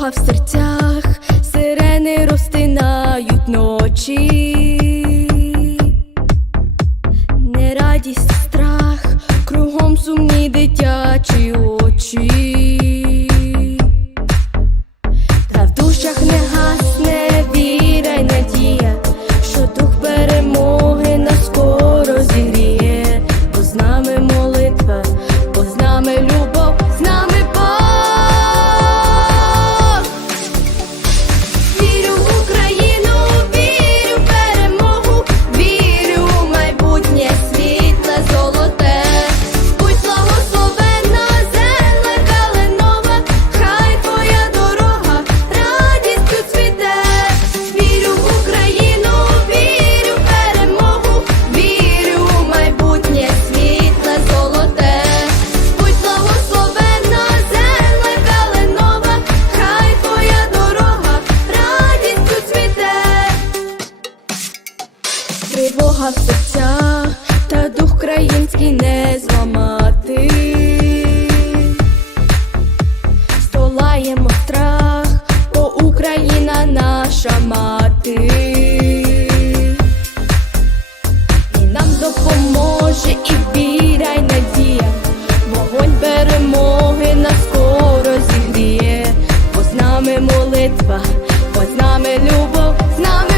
Бога в серцях, сирени розтинають ночі. тривога серця, та дух український не зламати, столаємо страх, бо Україна наша мати, і нам допоможе і віра, й надія, вогонь перемоги нас скоро зігріє, бо з нами молитва, бо з нами любов, з нами.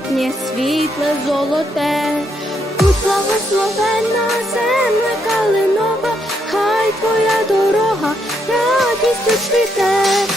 майбутнє світле золоте, будь благословенна земля калинова, хай твоя дорога радістю цвіте.